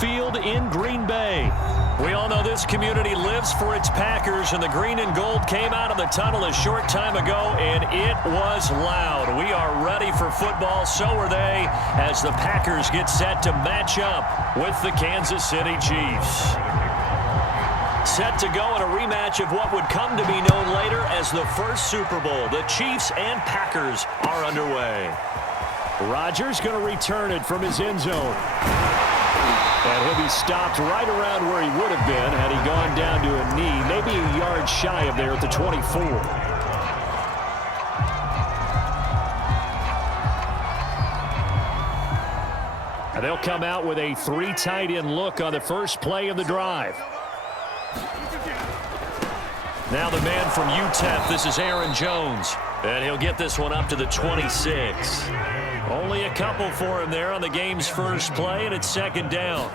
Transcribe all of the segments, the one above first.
Field in Green Bay. We all know this community lives for its Packers, and the green and gold came out of the tunnel a short time ago, and it was loud. We are ready for football. So are they, as the Packers get set to match up with the Kansas City Chiefs. Set to go in a rematch of what would come to be known later as the first Super Bowl. The Chiefs and Packers are underway. Rodgers going to return it from his end zone. And he'll be stopped right around where he would have been had he gone down to a knee, maybe a yard shy of there at the 24. And they'll come out with a 3 tight end look on the first play of the drive. Now the man from UTEP, this is Aaron Jones. And he'll get this one up to the 26. Only a couple for him there on the game's first play, and it's second down.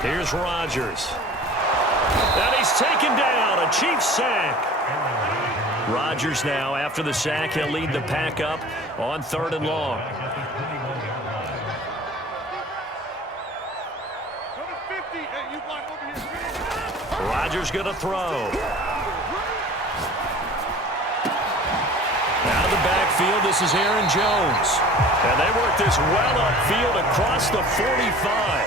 Here's Rodgers. And he's taken down, a Chiefs sack. Rodgers now, after the sack, he'll lead the pack up on 3rd and long. Rodgers going to throw. Out of the backfield, this is Aaron Jones. And they work this well upfield across the 45.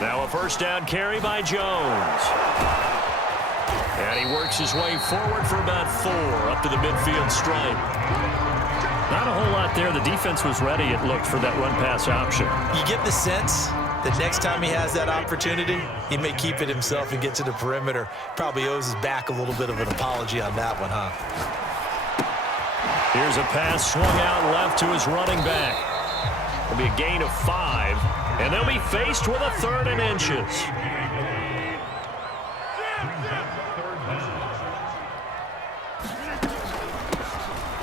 Now a first down carry by Jones. And he works his way forward for about 4 up to the midfield stripe. Not a whole lot there. The defense was ready, it looked, for that run-pass option. You get the sense that next time he has that opportunity, he may keep it himself and get to the perimeter. Probably owes his back a little bit of an apology on that one, huh? Here's a pass swung out left to his running back. It'll be a gain of 5, and they'll be faced with a 3rd and inches.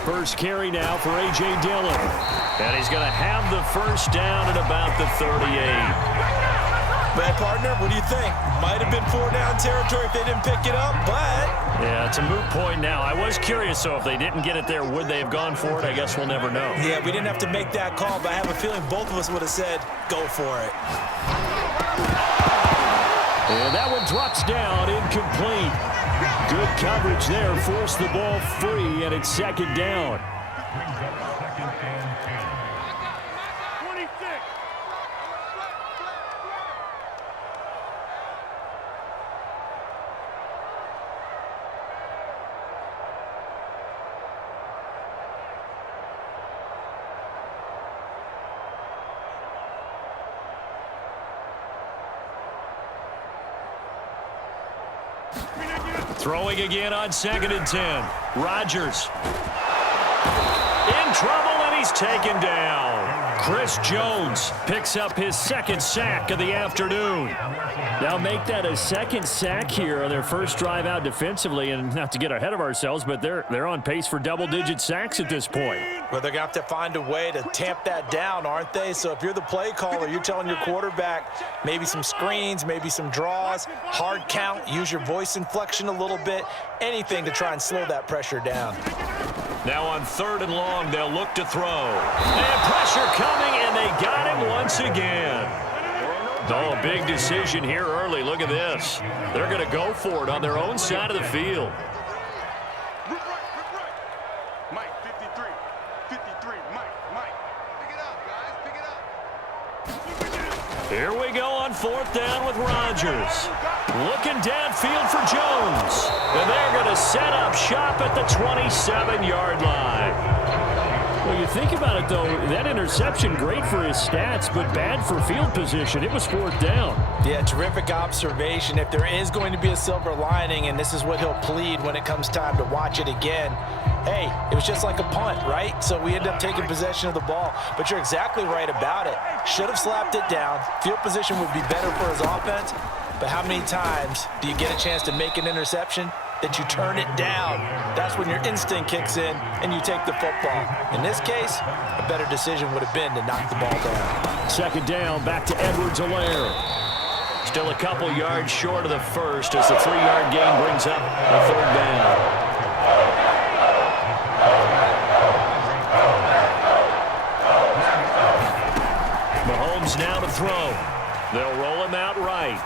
First carry now for A.J. Dillon. And he's going to have the first down at about the 38. Bad partner, what do you think? Might have been 4-down territory if they didn't pick it up, but... Yeah, it's a moot point now. I was curious, so if they didn't get it there, would they have gone for it? I guess we'll never know. Yeah, we didn't have to make that call, but I have a feeling both of us would have said, go for it. And that one drops down, incomplete. Good coverage there, forced the ball free, and it's second down. Throwing again on 2nd and 10. Rodgers. In trouble, and he's taken down. Chris Jones picks up his 2nd sack of the afternoon. Now make that a 2nd sack here on their first drive out defensively, and not to get ahead of ourselves, but they're on pace for double-digit sacks at this point. Well, they're going to have to find a way to tamp that down, aren't they? So if you're the play caller, you're telling your quarterback maybe some screens, maybe some draws, hard count, use your voice inflection a little bit, anything to try and slow that pressure down. Now on 3rd and long, they'll look to throw. And pressure coming, and they got him once again. Oh, big decision here early. Look at this. They're going to go for it on their own side of the field. Mike, 53. 53, Mike. Pick it up, guys. Pick it up. Here we go on 4th down with Rodgers. Looking downfield for Jones. And they're going to set up shop at the 27-yard line. Well, you think about it, though, that interception, great for his stats, but bad for field position. It was 4th down. Yeah, terrific observation. If there is going to be a silver lining, and this is what he'll plead when it comes time to watch it again, hey, it was just like a punt, right? So we end up taking possession of the ball. But you're exactly right about it. Should have slapped it down. Field position would be better for his offense. But how many times do you get a chance to make an interception that you turn it down? That's when your instinct kicks in and you take the football. In this case, a better decision would have been to knock the ball down. 2nd down, back to Edwards-Helaire. Still a couple yards short of the first as the 3-yard gain brings up a 3rd down. Mahomes now to throw. They'll roll him out right.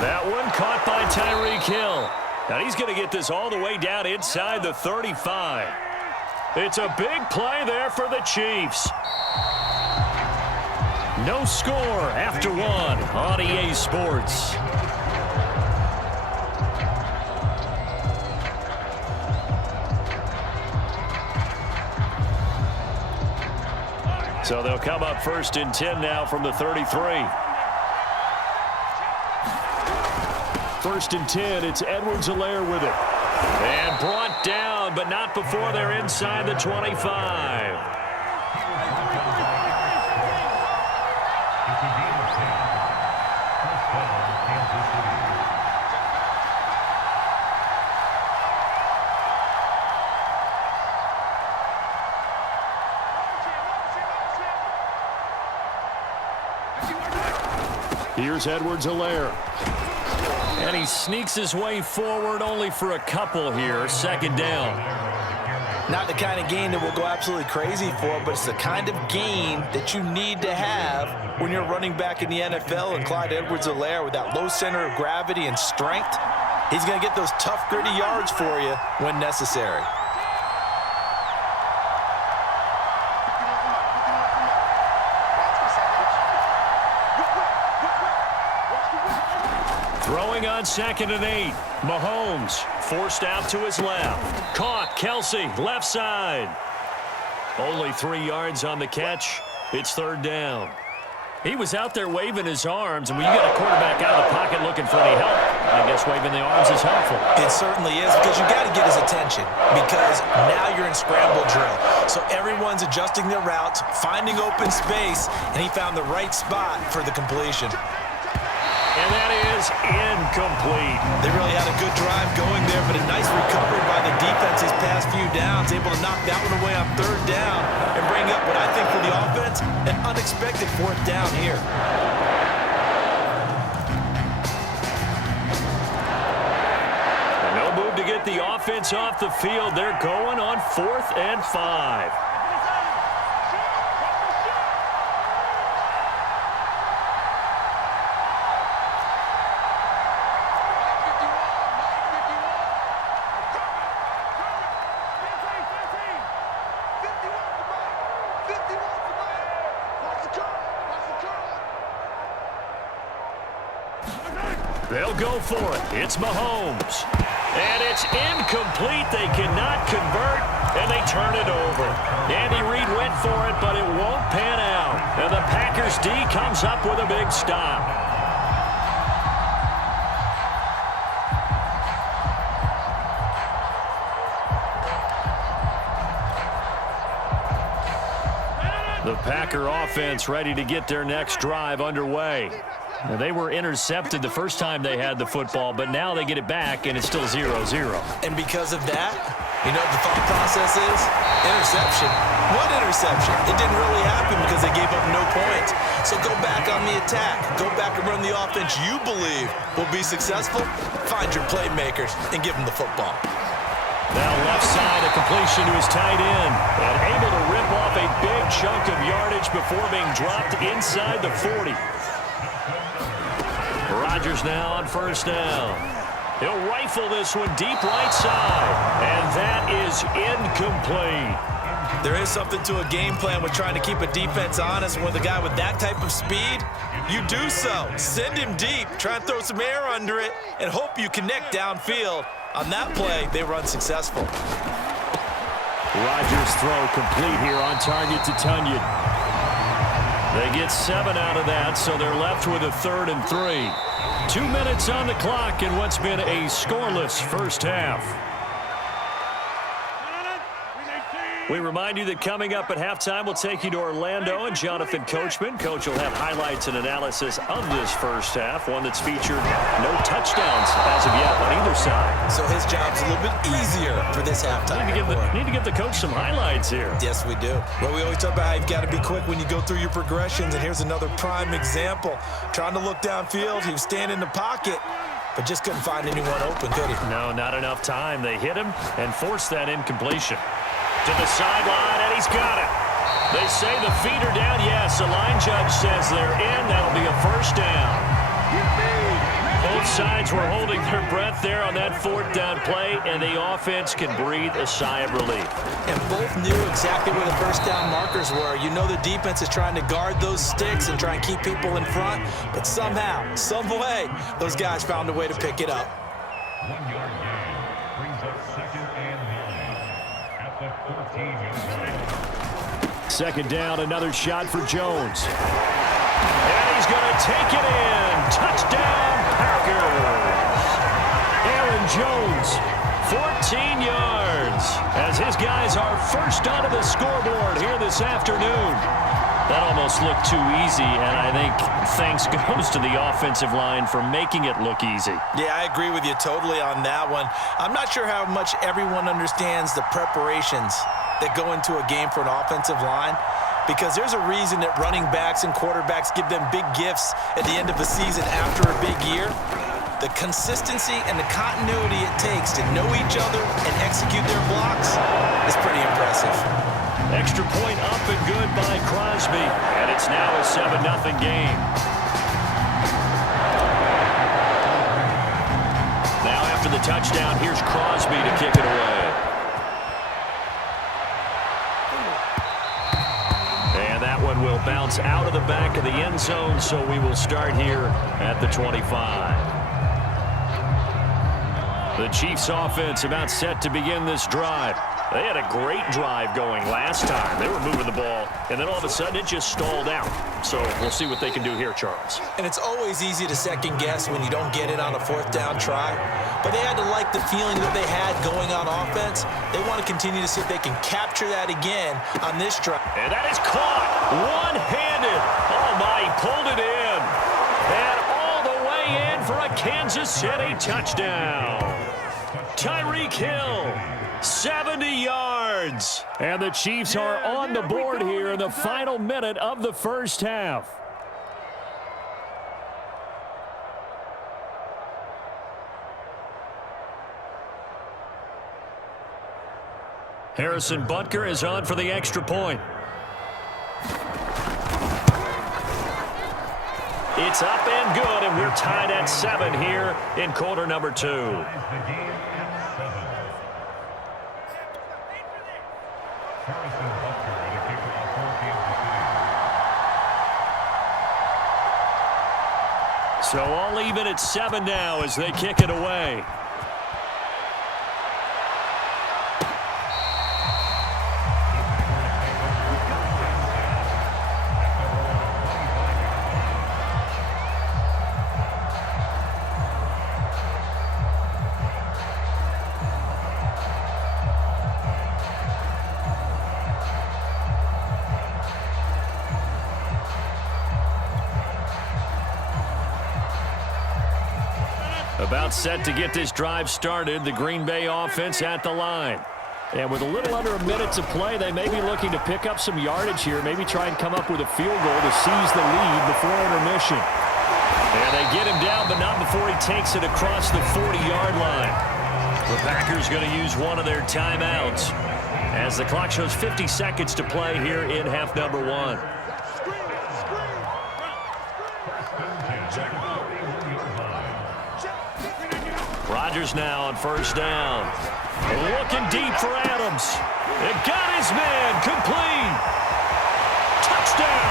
That one caught by Tyreek Hill. Now he's going to get this all the way down inside the 35. It's a big play there for the Chiefs. No score after one on EA Sports. So they'll come up 1st and 10 now from the 33. 1st and 10, it's Edwards-Helaire with it. And brought down, but not before they're inside the 25. Here's Edwards-Helaire. And he sneaks his way forward only for a couple here. 2nd down. Not the kind of gain that we'll go absolutely crazy for, but it's the kind of gain that you need to have when you're running back in the NFL. And Clyde Edwards-Helaire, with that low center of gravity and strength, he's going to get those tough, gritty yards for you when necessary. Throwing on 2nd and 8. Mahomes forced out to his left. Caught. Kelsey, left side. Only 3 yards on the catch. It's 3rd down. He was out there waving his arms, and when you got a quarterback out of the pocket looking for any help, I guess waving the arms is helpful. It certainly is, because you got to get his attention, because now you're in scramble drill. So everyone's adjusting their routes, finding open space, and he found the right spot for the completion. And that is incomplete. They really had a good drive going there, but a nice recovery by the defense these past few downs, able to knock that one away on 3rd down and bring up what I think for the offense, an unexpected 4th down here. No move to get the offense off the field. They're going on 4th and 5. They'll go for it. It's Mahomes. And it's incomplete. They cannot convert, and they turn it over. Andy Reid went for it, but it won't pan out. And the Packers D comes up with a big stop. The Packer offense ready to get their next drive underway. Now, they were intercepted the first time they had the football, but now they get it back, and it's still 0-0. And because of that, you know what the thought process is? Interception. What interception? It didn't really happen because they gave up no points. So go back on the attack. Go back and run the offense you believe will be successful. Find your playmakers and give them the football. Now left side, a completion to his tight end, and able to rip off a big chunk of yardage before being dropped inside the 40. Rodgers now on 1st down. He'll rifle this one deep right side, and that is incomplete. There is something to a game plan with trying to keep a defense honest. With a guy with that type of speed, you do so. Send him deep, try and throw some air under it, and hope you connect downfield. On that play, they were unsuccessful. Rodgers' throw complete here on target to Tunyon. They get 7 out of that, so they're left with a 3rd and 3. 2 minutes on the clock in what's been a scoreless first half. We remind you that coming up at halftime, we'll take you to Orlando and Jonathan Coachman. Coach will have highlights and analysis of this first half, one that's featured no touchdowns as of yet on either side. So his job's a little bit easier for this halftime. Need to give the coach some highlights here. Yes, we do. Well, we always talk about how you've got to be quick when you go through your progressions, and here's another prime example. Trying to look downfield, he was standing in the pocket, but just couldn't find anyone open, could he? No, not enough time. They hit him and forced that incompletion. To the sideline, and he's got it. They say the feet are down. Yes, the line judge says they're in. That'll be a first down. Both sides were holding their breath there on that fourth down play, and the offense can breathe a sigh of relief. And both knew exactly where the first down markers were. You know the defense is trying to guard those sticks and try and keep people in front, but somehow, some way, those guys found a way to pick it up. 1-yard gain brings up 2nd and 9 at the 14-yard line. Second down, another shot for Jones. And he's going to take it in. Touchdown, Packers. Aaron Jones, 14 yards, as his guys are first onto the scoreboard here this afternoon. That almost looked too easy, and I think thanks goes to the offensive line for making it look easy. Yeah, I agree with you totally on that one. I'm not sure how much everyone understands the preparations that go into a game for an offensive line, because there's a reason that running backs and quarterbacks give them big gifts at the end of the season after a big year. The consistency and the continuity it takes to know each other and execute their blocks is pretty impressive. Extra point up and good by Crosby, and it's now a 7-0 game. Now after the touchdown, here's Crosby to kick it away. And that one will bounce out of the back of the end zone, so we will start here at the 25. The Chiefs offense about set to begin this drive. They had a great drive going last time. They were moving the ball, and then all of a sudden it just stalled out. So we'll see what they can do here, Charles. And it's always easy to second guess when you don't get it on a fourth down try. But they had to like the feeling that they had going on offense. They want to continue to see if they can capture that again on this drive. And that is caught one-handed. Oh, my, he pulled it in. And all the way in for a Kansas City touchdown. Tyreek Hill, 70 yards. And the Chiefs are on the board here in the final minute of the first half. Harrison Butker is on for the extra point. It's up and good, and we're tied at 7 here in quarter number 2. So all even at 7 now as they kick it away. About set to get this drive started. The Green Bay offense at the line. And with a little under a minute to play, they may be looking to pick up some yardage here, maybe try and come up with a field goal to seize the lead before intermission. And they get him down, but not before he takes it across the 40-yard line. The Packers going to use one of their timeouts as the clock shows 50 seconds to play here in half number 1. Rodgers now on first down. Looking deep for Adams. It got his man complete. Touchdown.